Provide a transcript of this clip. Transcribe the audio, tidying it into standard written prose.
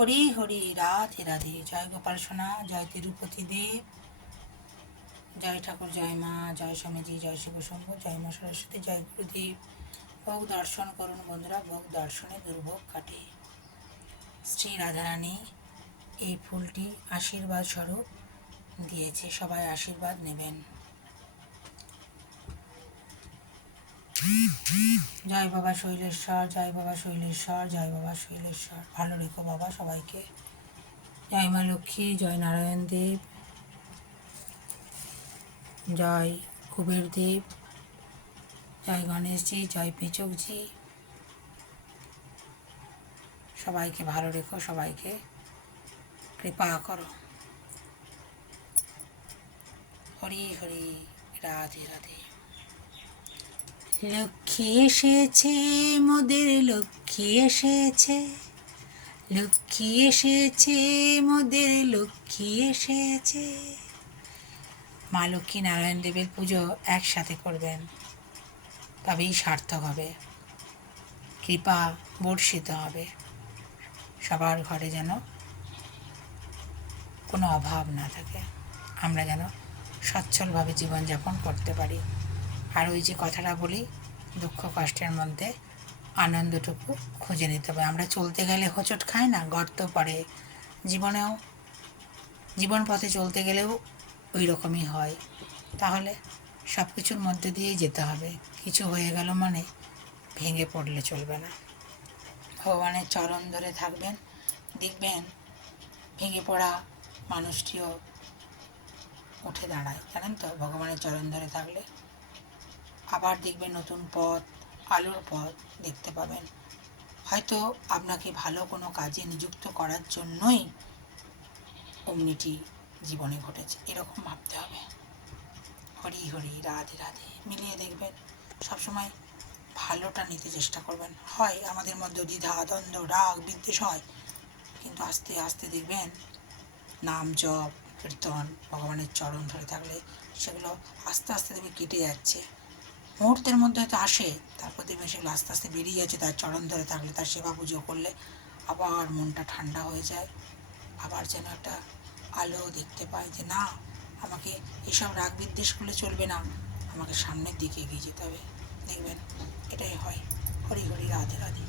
হরি হরি, রাধে রাধে। জয় গোপাল সোনা, জয় তিরুপতি দেব, জয় ঠাকুর, জয় মা, জয় স্বামীজি, জয় শিব শম্ভু, জয় মা সরস্বতী, জয় গুরুদেব। ভোগ দর্শন করুন বন্ধুরা, ভোগ দর্শনে দুর্ভোগ কাটে। শ্রী রাধারানী এই ফুলটি আশীর্বাদ স্বরূপ দিয়েছে, সবাই আশীর্বাদ নেবেন। জয় বাবা শৈলেশ্বর, জয় বাবা শৈলেশ্বর, জয় বাবা শৈলেশ্বর। ভালো রেখো বাবা সবাইকে। জয় মা লক্ষ্মী, জয় নারায়ণ দেব, জয় কুবের দেব, জয় গণেশজি, জয় পেচকজি। সবাইকে ভালো রেখো, সবাইকে কৃপা করো। হরি হরি, রাধে রাধে। লক্ষ্মী এসেছে মোদের, লক্ষ্মী এসেছে, লক্ষ্মী এসেছে মোদের, লক্ষ্মী এসেছে। মা লক্ষ্মী নারায়ণ দেবের পুজো একসাথে করবেন, তবেই সার্থক হবে, কৃপা বর্ষিত হবে। সবার ঘরে যেন কোনো অভাব না থাকে, আমরা যেন সচ্ছলভাবে জীবনযাপন করতে পারি। আর ওই যে কথাটা বলি, দুঃখ কষ্টের মধ্যে আনন্দটুকু খুঁজে নিতে হবে। আমরা চলতে গেলে হোঁচট খাই না, গর্ত পড়ে, জীবনেও জীবন পথে চলতে গেলেও ওই রকমই হয়। তাহলে সব কিছুর মধ্যে দিয়েই যেতে হবে। কিছু হয়ে গেল মানে ভেঙে পড়লে চলবে না। ভগবানের চরণ ধরে থাকবেন, দেখবেন ভেঙে পড়া মানুষটিও উঠে দাঁড়ায়। জানেন তো, ভগবানের চরণ ধরে থাকলে আবার দেখবেন নতুন পথ, আলোর পথ দেখতে পাবেন। হয়তো আপনাকে ভালো কোনো কাজে নিযুক্ত করার জন্যই অমনিটি জীবনে ঘটেছে, এরকম ভাবতে হবে। হরি হরি, রাধে রাধে। মিলিয়ে দেখবেন, সবসময় ভালোটা নিতে চেষ্টা করবেন। হয় আমাদের মধ্যে দ্বিধা, দ্বন্দ্ব, রাগ, বিদ্বেষ হয়, কিন্তু আস্তে আস্তে দেখবেন নাম জপ, কীর্তন, ভগবানের চরণ ধরে থাকলে সেগুলো আস্তে আস্তে দেখবে কেটে যাচ্ছে। মুহূর্তের মধ্যে হয়তো আসে, তারপর দেখবেন সেগুলো আস্তে আস্তে বেরিয়ে যাচ্ছে। তার চরণ ধরে থাকলে, তার সেবা পুজো করলে আবার মনটা ঠান্ডা হয়ে যায়। আবার যেন একটা আলো দেখতে পায় যে না, আমাকে এসব রাগ বিদ্বেষ করলে চলবে না, আমাকে সামনের দিকে এগিয়ে যেতে হবে। দেখবেন এটাই হয়। হরি হরি, রাধে রাধে।